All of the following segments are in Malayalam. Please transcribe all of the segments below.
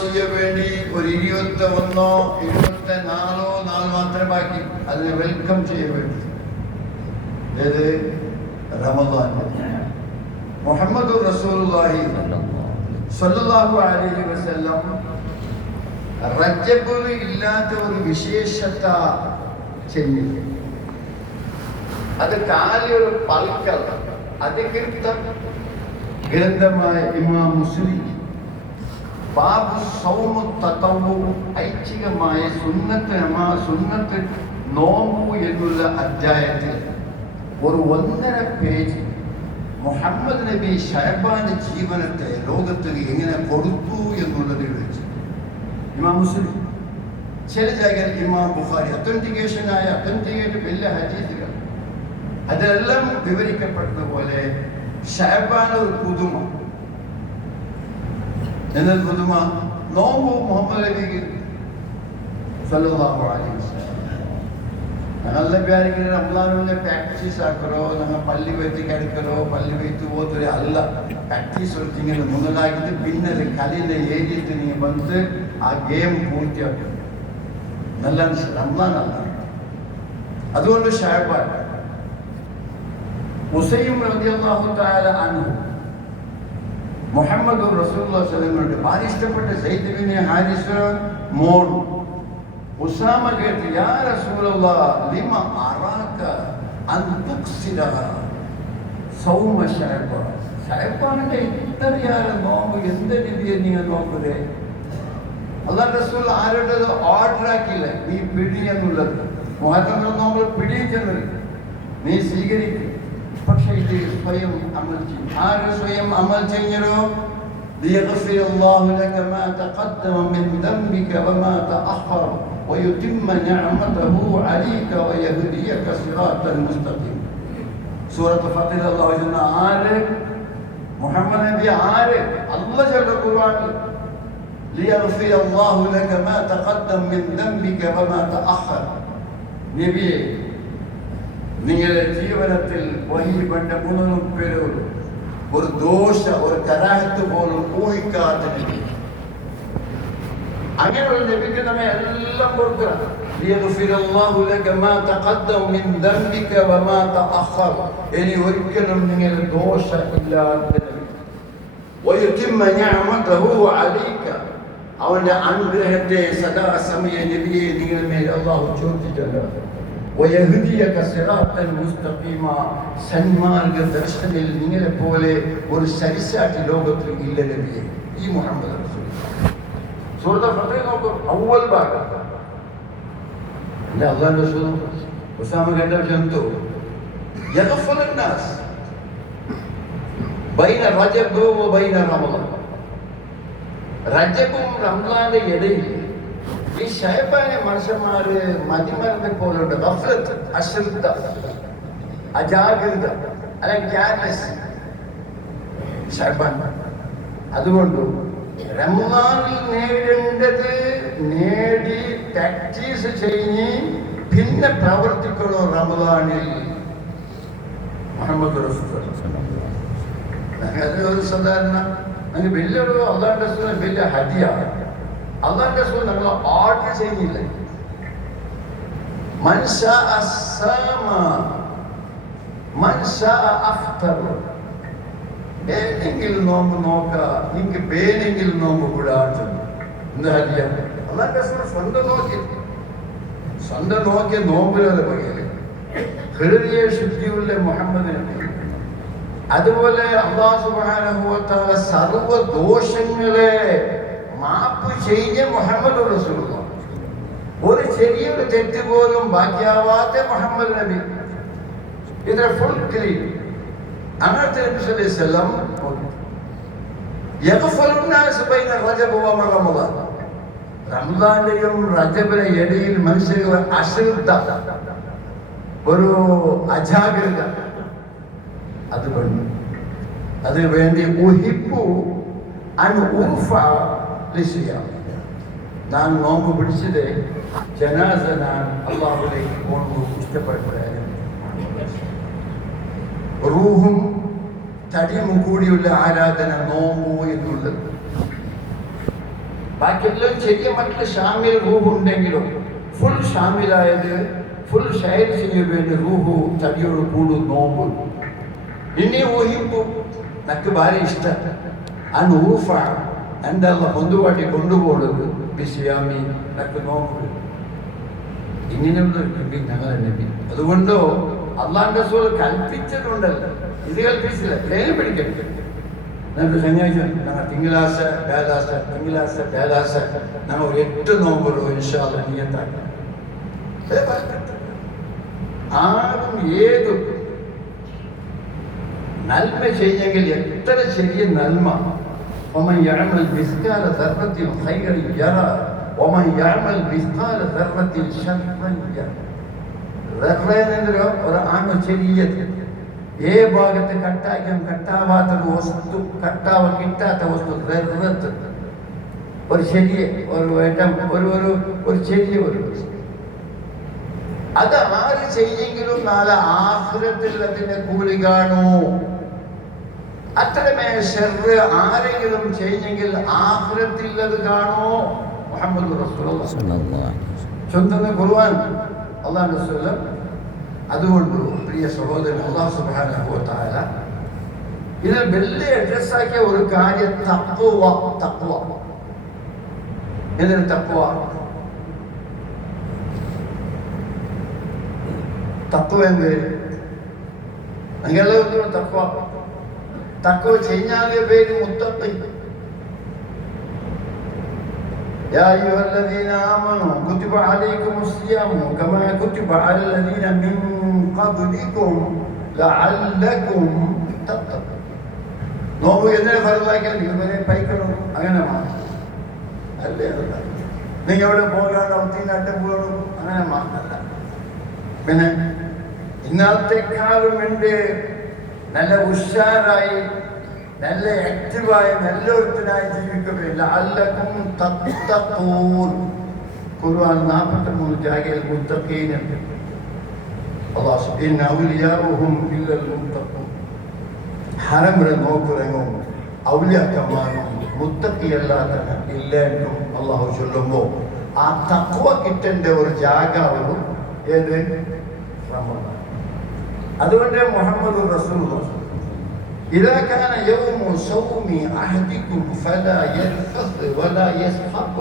ചെയ്യ വേണ്ടി ഒരു 21 24 നാൾ മാത്രം ബാക്കി അതിനെ വെൽക്കം ചെയ്യ വേണ്ടി. ഏത് റമദാൻ. മുഹമ്മദ് റസൂലുള്ളാഹി സ്വല്ലല്ലാഹു അലൈഹി വസല്ലം റജബ് ഇല്ലാത്ത ഒരു വിശേഷത ചെന്നില്ല. അത് കാലിയൊരു പൽക്കൽ അധികൃത ഗ്രന്ഥമായ ഇമാം മുസ്ലിം ബാബു സൗമു തഖവ്വു ഐച്ഛികമായ സുന്നത്ത് നോമ്പു എന്നുള്ള അധ്യായത്തിൽ ഒരു 1.5 പേജ് മുഹമ്മദ് നബി ശഅബാന്റെ ജീവനത്തെ ലോകത്തിന് എങ്ങനെ കൊടുത്തു എന്നുള്ളത് വിവരിച്ചു. ഇമാം മുസ്ലിം ചില ജാഗയിൽ ഇമാം ബുഖാരി അത്തന്റിക്കേറ്റ് വലിയ ഹദീസുകൾ അതെല്ലാം വിവരിക്കപ്പെട്ടതുപോലെ ശഅബാൻ ഒരു പുതുമ. എന്നാൽ പുതുമ നോമ്പു മുഹമ്മദ് നബിക്ക് സല്ലല്ലാഹു അലൈഹി വസല്ലം ഞങ്ങളുടെ വിചാരിക്കുന്ന റംസാനെ പ്രാക്ടീസ് ആക്കറോ ഞങ്ങൾ പള്ളി വെച്ച് കിടക്കറോ പള്ളി വെച്ച് പോത്തൊരു അല്ല പ്രാക്ടീസ് ഇങ്ങനെ മുതലാക്കിയിട്ട് പിന്നെ കളിയിലെ ഏരിയത്തിൽ നീ വന്ന് ആ ഗെയിം പൂർത്തിയാക്കും. നല്ല റംസാൻ അല്ല. അതുകൊണ്ട് ശഅബാൻ ഉസൈം റളിയല്ലാഹു തആല അൻഹു മുഹമ്മദ് റസൂലുള്ളാഹി സ്വല്ലല്ലാഹു അലൈഹി വസല്ലം ഭാരി ഇഷ്ടപ്പെട്ട സയ്യിദ് ഇബ്നു ഹാരിസ് മോൻ ഉസാമ കേട്ട് യാ റസൂലല്ലാഹ് ലിമ അറാക അൻ തുക്സിര സൗമ ശഅബാൻ. ശഅബാനിന്റെ ഇത്രയേറെ നോമ്പ് എന്ത് രീതിയെ നിങ്ങൾ നോക്കുന്നേ? അല്ലാഹു റസൂൽ ആരുടെ ഓർഡർ ആക്കിയില്ല നീ പിടി എന്നുള്ളത്. മുഹറം നോമ്പ് പിടിച്ചെന്നത് നീ സ്വീകരിക്കും. പക്ഷെ ഇത് സ്വയം അമൽ ചെയ്യും. ആര് സ്വയം അമൽ ചെയ്യണോ? ليغفر الله لك ما تقدم من ذنبك وما تأخر ويتم نعمته عليك ويهديك صراطا مستقيما. സൂറത്ത് ഫാത്തിഹ അല്ലാഹു ജന്ന ആര് മുഹമ്മദ് നബി ആര് അല്ലാഹു ജല്ല ഖുർആനിൽ ليغفر الله لك ما تقدم من ذنبك وما تأخر. നബിയെ നിങ്ങളുടെ ജീവനത്തിൽ വഹിബണ്ട 3 പേരോട് ഒരു ദോഷ ഒരു കരാഹത്ത് പോലും ഊഹിക്കാത്ത നബി. അങ്ങനെയുള്ള നബിക്ക് നമ്മെ എല്ലാം കൊടുക്കണം. ഇനി ഒരിക്കലും നിങ്ങൾ ദോഷ ഇല്ലാത്ത നബി. അവന്റെ അനുഗ്രഹത്തെ സദാസമയ നബിയെ നിങ്ങളുടെ മേൽ അല്ലാഹു ചോദിച്ചിട്ടുണ്ട്. സന്മാർഗ ദർശനിൽ നിങ്ങളെ പോലെ ഒരു സരിസാറ്റ് ലോകത്തിൽ ഇല്ല നബിയെ. ഈ മുഹമ്മദ് റസൂൽ സൂറത്ത് ഫാത്തിഹ നോക്കൂ. അവൽ ഭാഗം അല്ലാഹു റസൂൽ ഉസാമ കേട്ട ജന്തു യഗ്ഫർ الناس ബൈന റജബ് വ ബൈന റമളാൻ. റജബും റമളാന്റെ ഇടയിൽ ഈ ശഅബാനെ മനുഷ്യന്മാര് മതിമറന്നെ പോലുണ്ട്. ഗഫ്ലത്ത്, അശ്രദ്ധ, അജാഗ്രത, അല്ല ക്യാർലെസ് ശഅബാൻ. അതുകൊണ്ട് റമളാനിൽ നേടേണ്ടത് നേടി പ്രാക്ടീസ് ചെയ്ത് പിന്നെ പ്രവർത്തിക്കണോ റമളാനിൽ. മുഹമ്മദ് റസൂൽ ഒരു സാധാരണ അങ്ങനെ വലിയൊരു അല്ലാഹുവിന്റെ റസൂൽ വലിയ ഹദിയ. അല്ലാഹുവിന്റെ റസൂൽ നമ്മൾ ഓർഡർ ചെയ്യുന്നില്ല. മൻ ശാഅ സമ മൻ ശാഅ അഫ്തർ. വേണമെങ്കിൽ നോമ്പ് നോക്കുക, നിങ്ങൾക്ക് വേണമെങ്കിൽ നോമ്പ് വിടാൻ. എന്താ ഹദിയ? അല്ലാഹുവിന്റെ റസൂൽ സ്വന്തം നോക്കിയ നോമ്പിലെ വകയില് ഹൃദയ ശുദ്ധിയുള്ള മുഹമ്മദ് നബി. അതുപോലെ അല്ലാഹു സുബ്ഹാനഹു വ തആല സർവ്വ ദോഷങ്ങളെ മാപ്പ് ചെയ്ത മുഹമ്മദ് റസൂലുള്ളാഹി. ഒരു ചെറിയൊരു തെറ്റ് പോലും ബാക്കിയാവാത്ത മുഹമ്മദ് നബി. ഇതിനെ ഫുൾ ക്ലീൻ. അങ്ങനത്തെ നബി സല്ലല്ലാഹു അലൈഹി വസല്ലം യഗ്ഫറു الناس ബൈന റജബ് വ റമളാൻ. റമളാനിലെയും റജബിലെ ഇടയിൽ മനുഷ്യരുടെ അശ്രദ്ധ, ഒരു അജാഗ്രത, അത് വേണ്ടി ഞാൻ നോമ്പ് പിടിച്ചത് ജനാസ ഞാൻ അല്ലാഹുവിലേക്ക് പോകുമ്പോൾ ഇഷ്ടപ്പെടുകയാണ്. റൂഹും തടിയും കൂടിയുള്ള ആരാധന നോമ്പു എന്നുള്ളത്. ബാക്കിയെല്ലാം ചെറിയ മക്കൾ ഷാമിൽ റൂഹ് ഉണ്ടെങ്കിലും ഫുൾ ഷാമിലായത് ഫുൾ ഷെയർ ചെയ്യുമ്പോൾ റൂഹു തടിയോട് കൂടും നോമ്പ് ഇനി ഊഹിപ്പു നക്ക് ഭാര്യ ഇഷ്ടം അന്ന് ഊഫ എൻ്റെ അല്ല പൊന്തുപാട്ടി കൊണ്ടുപോകുന്നത് ബിസിയാമി നക്ക് നോമ്പ് ഇങ്ങനെയുള്ള നബി ഞങ്ങളെ നബി. അതുകൊണ്ടോ അള്ളാന്റെ റസൂൽ കൽപ്പിച്ചതുണ്ടല്ലോ, ഇത് കൽപ്പിച്ചില്ല, പ്ലേന് പിടിക്കരുത്. എന്നിട്ട് ശനിയാഴ്ച ഞങ്ങൾ തിങ്കളാഴ്ച വേലാശ ഞങ്ങൾ ഒരു 8 നോമ്പുള്ളൂ ഇൻഷാ അല്ലാഹ് നിയത്താക്കി. ആരും ഏതും നന്മ ചെയ്യെങ്കിൽ എത്ര ചെറിയ നന്മ, ومن يعمل مثقال ذرة خيرا يرى ومن يعمل مثقال ذرة شرا يرى. ഒരു ആണ് ചെറിയത്, ഏ ഭാഗത്ത് കട്ടാക്കാൻ കട്ടാവാത്തൊരു വസ്തു, കിട്ടാത്ത വസ്തു ഒരു ചെറിയ ഒരു ചെറിയ ഒരു അത് ആര് ചെയ്യെങ്കിലും നാളെ ആഖിറത്തിൽ അതിന്റെ കൂലി കാണൂ. അത്രമേ ഷർറ് ആരെങ്കിലും ചെയ്യെങ്കിൽ ആഖിറത്തിൽ അത് കാണൂ. മുഹമ്മദ് റസൂലുള്ളാഹി ചൊല്ലുന്ന ഖുർആൻ അല്ലാഹുവിന്റെ റസൂൽ. അതുകൊണ്ട് പ്രിയ സഹോദരൻ, അല്ലാഹു സുബ്ഹാനഹു വ തആല ഇതിൽ വലിയ അഡ്രസ് ആക്കിയ ഒരു കാര്യം തഖ്വ. എന്തിനാണ് തഖ്വ എന്ത്? എല്ലാവർക്കും തഖ്വ ചെയ്യാതെ പേര് മുത്തഖി. يا أيها الذين آمنوا كتب عليكم الصيام كما كتب على الذين من قبلكم لعلكم تتقون. നോമ്പ് എന്തിനാ ഫർളാക്കിയാൽ ഇവരെ പൈക്കണം അങ്ങനെ അല്ലേ? നിങ്ങൾ എവിടെ പോകാൻ ഔത്തിനാട്ട് പോകണം അങ്ങനെ മാത്രമല്ല. പിന്നെ ഇന്നത്തേക്കാളും ഉണ്ട് നല്ല ഉഷാറായി, നല്ല ആക്റ്റീവായി, നല്ല ഒരുത്തനായി ജീവിക്കുകയില്ല. അല്ലക്കും തത്തഖൂൻ. ഖുർആൻ 43 ജാഗയിൽ മുത്തഖീനുണ്ട്. അല്ലാഹു ഇന്ന ഔലിയാഉഹും ഇല്ലൽ മുത്തഖൂൻ. ഹറം വരെ നോക്കുറങ്ങും ഔലിയാക്കന്മാരും മുത്തഖിയല്ലാതെ ഇല്ല എന്നും അല്ലാഹു ചൊല്ലുമ്പോൾ ആ തഖ്വ കിട്ടേണ്ട ഒരു ജാഗാവും ഏത്? റമദാൻ. അതുകൊണ്ട് മുഹമ്മദ് റസൂലുള്ളാഹി إذا كان يوم صوم أحدكم فلا يرفث ولا يسخط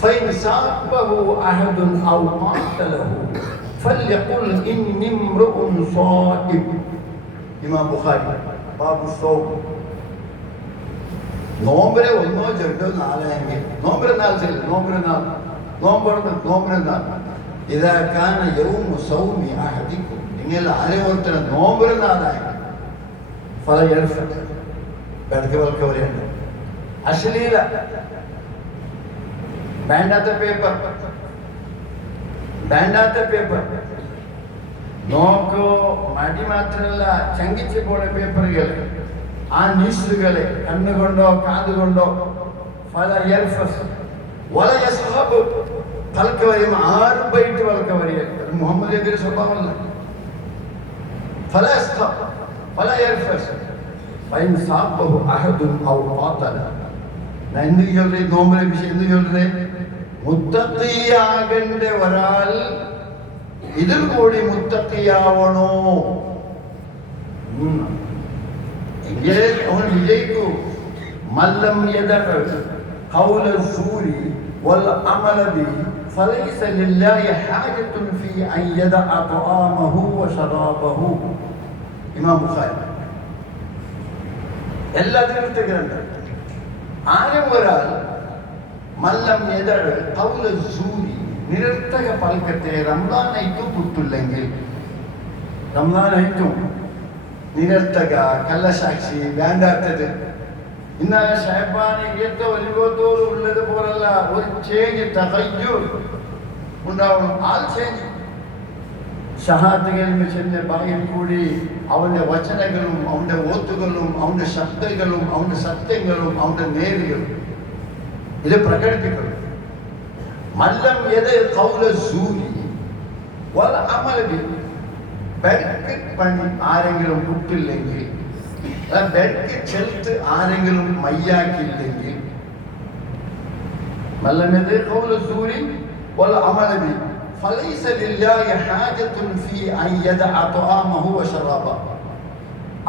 فإن سابه أحد أو قاتله فليقل إني امرؤ صائم. ഇമാം ബുഖാരി ബാബു സൗം. നോമ്പരെ 1 2 4 എങ്കിൽ നോമ്പര 4 إذا كان يوم صوم أحدكم നിങ്ങൾ ആരെയോർത്തര നോമ്പര 4 വരെയുണ്ട്. അശ്ലീല വേണ്ടാത്ത പേപ്പർ നോക്കോ. മടി മാത്രമല്ല, ചങ്കിച്ച് പോണ പേപ്പറുകൾ, ആ ന്യൂസുകളെ കണ്ണുകൊണ്ടോ കാതുകൊണ്ടോ തലക്ക് വരും. ആരും പോയിട്ട് വളക്ക വരിക മുഹമ്മദ് എതിരെ സ്വഭാവമല്ല. നോമ്പിനെ വിഷയം എന്ത് ചൊല്ലേ? മുത്തഖിയാകേണ്ട ഒരാൾ ഇതിൽ കൂടി മുത്തഖിയാവണോ എങ്കിലേ അവൻ വിജയിക്കൂ. മല്ലം യദഅ ഖൗല സൂരി വൽ അമല ബിഹി ഫലൈസ ലില്ലാഹി ഹാജത്തുൻ ഫീ അൻ യദഅ തആമഹു വശറാബഹു. ഇമാം ബുഖാരി. എല്ലാത്തിനും ഗ്രന്ഥം. ആരും ഒരാൾ മല്ലം യദഅ ഖൗല സൂരി നിരർത്ഥക പൽക്കത്തെ റംസാനൈറ്റും കുത്തില്ലെങ്കിൽ, റംസാനൈറ്റും നിരർത്ഥക കള്ളസാക്ഷി വേണ്ടാത്തത്. ഇന്നലെ ഷഹബാനി ഏറ്റ വലിവത്തോട് ഉള്ളത് പോലല്ല, ഒരു ചേഞ്ച് തകയ്യൂർ ഉണ്ടാവണം. ആ ചേഞ്ച് ഷഹാദുകൾ മിഷന്റെ ബായിൽ കൂടി അവന്റെ വചനങ്ങളും അവന്റെ ഓത്തുകളും അവന്റെ ശബ്ദങ്ങളും അവന്റെ സത്യങ്ങളും അവന്റെ നേരുകളും ഇത് പ്രകടിപ്പിക്കണം. മല്ലം യദഅ ഖൗല സൂരി വൽ അമല ബിഹി. ബെഡ്ക്ക് പണി ആരെങ്കിലും കുട്ടില്ലെങ്കിൽ, ബെഡ്ക്ക് ചെലുത്ത് ആരെങ്കിലും മയ്യാക്കിയില്ലെങ്കിൽ, من لم يطع قول الزور والعمل به فليس لله حاجة في أن يدع طعامه وشرابه.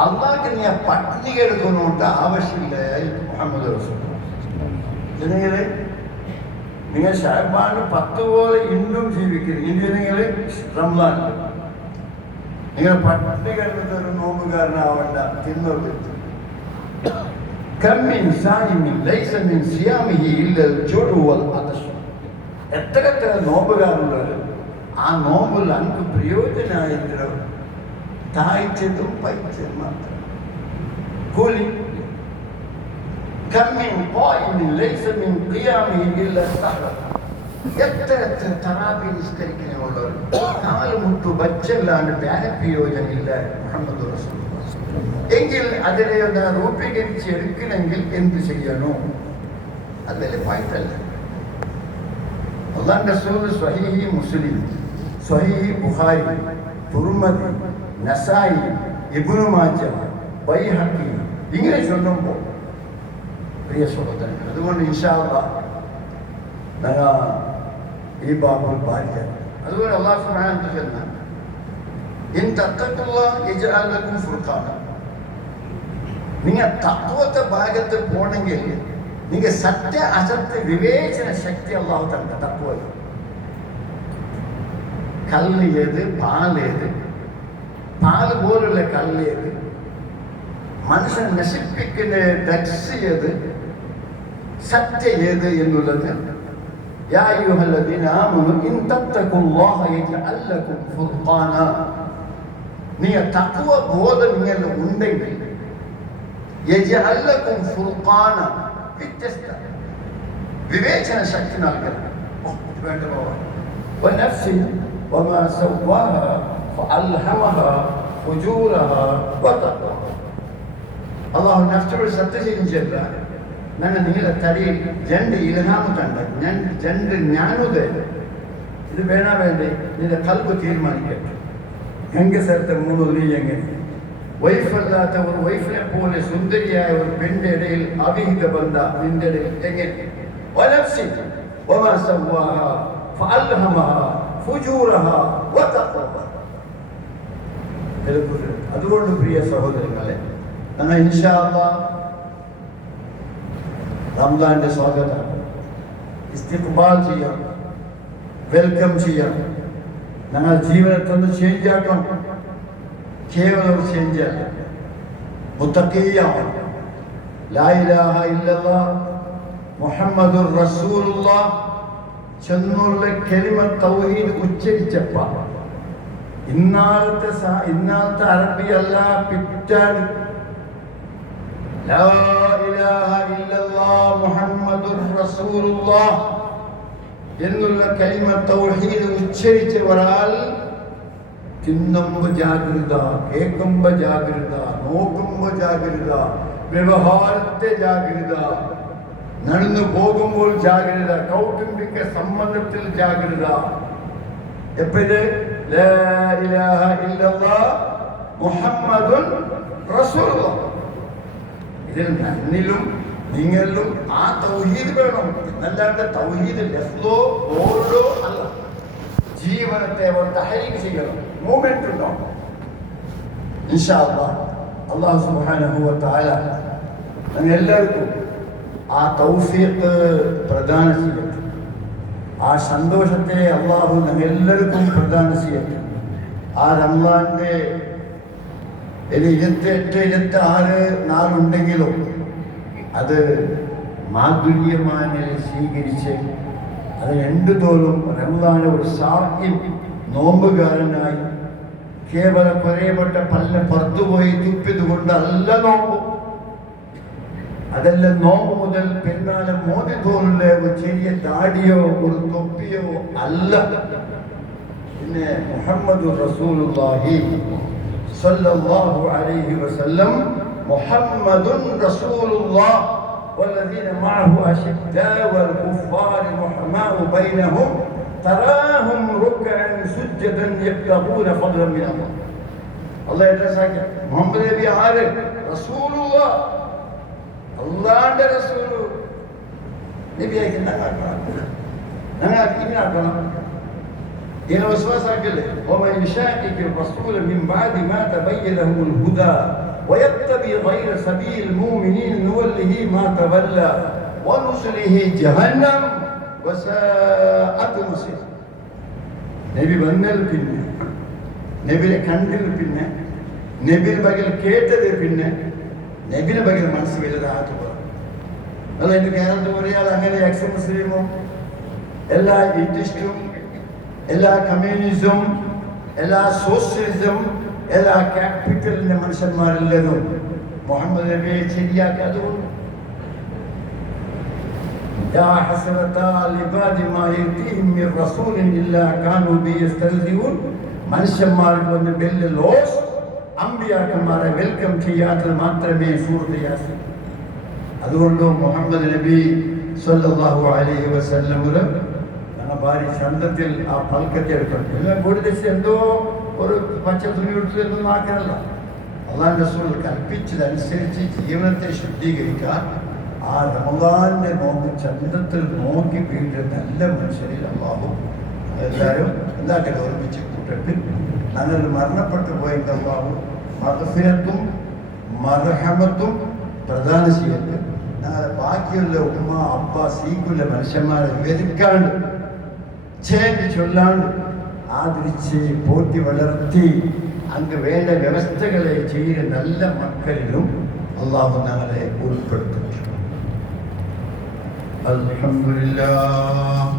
അള്ളാഹ്ക്ക് നീ പട്ടിണി എടുക്കുന്നോണ്ട് ആവശ്യമില്ല മുഹമ്മദ് റസൂൽ. ജനങ്ങളെ, നിങ്ങൾ ഷഅബാന് 10 പോലെ ഇന്നും ജീവിക്കരുത്. ഇനി നിങ്ങൾ റംസാൻ നിങ്ങൾ പട്ടിണി കിടന്നിട്ട് ഒരു നോമ്പുകാരനാവണ്ട. തിന്നോട്ട് കമ്മിൻ സായിമിൻ ലൈസ മിൻ സിയാമിഹി ഇല്ലൽ ജുഉ വൽ അതശ്. എത്ര നോമ്പുകാരുള്ളത് ആ നോമ്പിൽ അനക്ക് പ്രയോജനമായിട്ട് താഴ്ചതും പൈച്ചതും മാത്രം. കൂലി കമ്മിൻ ഖായിമിൻ ലൈസ മിൻ ഖിയാമിഹി ഇല്ലൽ സഹർ. എത്ര തറാബി നിസ്കരിക്കാനുള്ളവർ നാല് മുട്ടു ബച്ചല്ലാണ്ട് വേറെ പ്രയോജനമില്ല മുഹമ്മദ് റസൂൽ. എങ്കിൽ അതിനെ ഒന്ന് രൂപീകരിച്ച് എടുക്കണമെങ്കിൽ എന്ത് ചെയ്യണോ? അതിൽ പായിട്ടല്ല. അല്ലാഹുവിന്റെ റസൂൽ സ്വഹീഹി മുസ്ലിം, സ്വഹീഹി ബുഖാരി, തുർമദി, നസായി, ഇബ്നു മാജ, ബൈഹഖി ഇങ്ങനെ ചൊല്ലുമ്പോൾ പ്രിയ സഹോദരൻ, അതുകൊണ്ട് ഇൻഷാ അല്ലാഹ് ഞങ്ങൾ ഈ ബാബുൽ പാലിക്കാം. അതുപോലെ അല്ലാഹു സുബ്ഹാനഹു വ തആല ഇൻ തഖ്വല്ലാഹ യജ്അൽ ലക്കും ഫുർഖാന. നിങ്ങൾ തഖ്വത്തെ ഭാഗത്ത് പോണെങ്കിൽ നിങ്ങൾ സത്യ അസത്യ വിവേചന ശക്തി അല്ലാഹു തന്ന തഖ്വ. കല്ല് ഏത്, പാലേത്, പാല് പോലുള്ള കല്ല് ഏത്, മനുഷ്യൻ നശിപ്പിക്കുന്ന ഡ്രഗ്സ് ഏത്, സത്യ ഏത് എന്നുള്ളത് യാ അയ്യുഹല്ലദീന ആമനൂ ഇൻ തത്തഖുല്ലാഹ യജ്അൽ ലക്കും ഫുർഖാന. നിങ്ങൾ തഖ്വ ബോധം നിങ്ങൾ ഉണ്ടെങ്കിൽ യജ്അൽ ലക്കും ഫുർഖാന, വ്യത്യസ്ത വിവേചന ശക്തി നൽകണം. വനഫ്സിൻ വമാ സവ്വാഹ ഫഅൽഹമഹ ഫുജൂറഹ വതഖ്വ. അല്ലാഹു നഫ്സിനോട് സത്യശീലം ചെയ്താൽ ನನ್ನ ನೀಲ ತಡಿ ಜಂಡು ಇಲ್ಹಾಮ ತಂಡ ಜಂಡು ಜ್ಞಾನೋದಯ ഇത് വേണോ വേണ്ടേ? നിന്റെ കൽബ് തീരുമാനിക്കട്ടെ. ഗംഗസരത്തെ മൂന്ന് നീ എങ്ങനെ വൈഫല്ലാത്ത ഒരു വൈഫിനെ പോലെ സുന്ദരിയായ ഒരു പെണ്ണിന്റെ ഇടയിൽ അവിഹിത ബന്ധ നിന്റെ ഇടയിൽ എങ്ങനെ? അതുകൊണ്ട് പ്രിയ സഹോദരങ്ങളെ, ഞങ്ങൾ ഇൻഷാ അല്ലാഹ് റംസാന്റെ സ്വാഗതം ഇസ്തിഖ്ബാൽ ചെയ്യാം, വെൽക്കം ചെയ്യാം. ഞങ്ങൾ ജീവിതത്തൊന്ന് ചേഞ്ച് ആക്കണം. കേവലം ഒരു ചേഞ്ച് അല്ല, മുത്തഖിയാവണം. ലാ ഇലാഹ ഇല്ലല്ലാഹ് മുഹമ്മദുർ റസൂലുള്ളാഹ് ചെന്നുള്ള കലിമ തൗഹീദ് ഉച്ചരിച്ചപ്പോൾ ഇന്നാളത്തെ അറബി അല്ല, പിറ്റാണ് ലാ ഇലാഹ ഇല്ലല്ലാഹ് മുഹമ്മദുർ റസൂലുള്ളാഹ് എന്നുള്ള കലിമ തൗഹീദ് ഉച്ചരിച്ച ഒരാൾ തിന്നുമ്പോ ജാഗ്രത, കേൾക്കുമ്പോ ജാഗ്രത, നോക്കുമ്പോ ജാഗ്രത, വ്യവഹാരത്തെ ജാഗ്രത, നടന്നു പോകുമ്പോൾ ജാഗ്രത, കൗട്ടുംബിക സംബന്ധത്തിൽ ജാഗ്രത. എപ്പോഴ് ലാ ഇലാഹ ഇല്ലല്ലാഹ് മുഹമ്മദുർ റസൂലുള്ളാഹ്. ഇതിൽ നന്നിലും നിങ്ങളിലും ആ തൗഹീദ് വേണം. എന്നല്ലാണ്ട് തൗഹീദ് ലഫ്ലോ ബോർഡോ അല്ല. ജീവനത്തെ അവർ തഹരീക്ക് ചെയ്യണം, മൂവ്മെന്റ് ഉണ്ടാവും. ഇൻഷാ അല്ലാഹ് അല്ലാഹു സുബ്ഹാനഹു വ തആല ഞങ്ങൾ എല്ലാവർക്കും ആ തൗഫീഖ് പ്രദാനം ചെയ്യട്ടെ. ആ സന്തോഷത്തെ അല്ലാഹു ഞങ്ങൾ എല്ലാവർക്കും പ്രദാനം ചെയ്യട്ടെ. ആ റംസാന്റെ 28, 26 നാളുണ്ടെങ്കിലും അത് മാധുര്യമായി സ്വീകരിച്ച് അത് രണ്ടു തോളും റംസാൻ ഒരു സാഹിം നോമ്പുകാരനായി കേവലം പറയപ്പെട്ട പല്ല പുറത്തുപോയി തുപ്പിതുകൊണ്ട് അല്ല നോമ്പ്. അതെല്ലാം നോമ്പ് മുതൽ പിന്നാലെ മോദി തോളിലെ ഒരു ചെറിയ താടിയോ ഒരു തൊപ്പിയോ അല്ല. പിന്നെ മുഹമ്മദ് റസൂലുള്ളാഹി സ്വല്ലല്ലാഹു അലൈഹി വസല്ലം മുഹമ്മദുൻ റസൂലുള്ളാഹ് والذين معه أشداء والكفار رحماء بينهم تراهم ركعا سجدا يبتغون فضلا من الله. الله يدرسك محمد نبي عارف رسول الله, അള്ളാന്റെ റസൂൽ നബിയാക്കി ഞങ്ങൾ ഇങ്ങനെ ആക്കണം. إلى وسواس أكله ومن يشاكك الرسول من بعد ما تبين له الهدى ويتبع غير سبيل المؤمنين نوله ما تولى ونصله جهنم وساءت مصير. നബി വന്നൽ പിന്നെ നബിയെ കണ്ടിൽ പിന്നെ നബിയുടെ പകൽ കേട്ടത് പിന്നെ നബിയുടെ പകൽ മനസ്സ് വലുതാകാത്ത പോലെ. അല്ല ഇന്ന് കേരളത്തിൽ ഒരാൾ അങ്ങനെ എക്സ് മുസ്ലിമും എല്ലാ ഇൻട്രസ്റ്റും എല്ലാ കമ്മ്യൂണിസം എല്ലാ സോഷ്യലിസം എല്ലാ ക്യാപിറ്റലിന്റെ മനുഷ്യന്മാരെല്ലതും മുഹമ്മദ് നബിയെ ശരിയാക്കി. അതുകൊണ്ട് മനുഷ്യന്മാർക്ക് വന്ന് വലിയ ലോസ് അമ്പിയാക്കന്മാരെ വെൽക്കം ചെയ്യാത്തത് മാത്രമേ സൂറത്ത് യാസീൻ. അതുകൊണ്ട് മുഹമ്മദ് നബി സല്ലല്ലാഹു അലൈഹി വസല്ലം ഭാര്യ ചന്തത്തിൽ ആ പൽക്കത്തെ എടുക്കണം. എല്ലാം കൂടുതൽ എന്തോ ഒരു പച്ച തുണി എടുത്തൊന്നും ആക്കാനല്ല. അള്ളാഹു റസൂൽ കൽപ്പിച്ചതനുസരിച്ച് ജീവനത്തെ ശുദ്ധീകരിക്കാൻ ആ റമദാനിനെ നോക്കി ചന്തത്തിൽ നോക്കി വീണ്ടും നല്ല മനുഷ്യരിൽ അള്ളാഹു എല്ലാവരും എന്താട്ടെ ഓർമ്മിച്ച് കൂട്ടിട്ട് ഞങ്ങൾ മരണപ്പെട്ടു പോയെങ്കിൽ അള്ളാഹു മഗ്ഫിറത്തും മർഹമത്തും പ്രദാനം ചെയ്യട്ടെ. ഞങ്ങളെ ബാക്കിയുള്ള ഉമ്മ അപ്പ സീക്കുള്ള മനുഷ്യന്മാരെ വെറുക്കാണ്ട് ചേഞ്ച് ചൊല്ലാണ്ട് ആദരിച്ച് പോറ്റി വളർത്തി അങ്ങ് വേണ്ട വ്യവസ്ഥകളെ ചെയ്യുന്ന നല്ല മക്കളിലും അള്ളാഹു ഞങ്ങളെ ഉൾപ്പെടുത്തും. അൽഹംദുലില്ലാഹ്.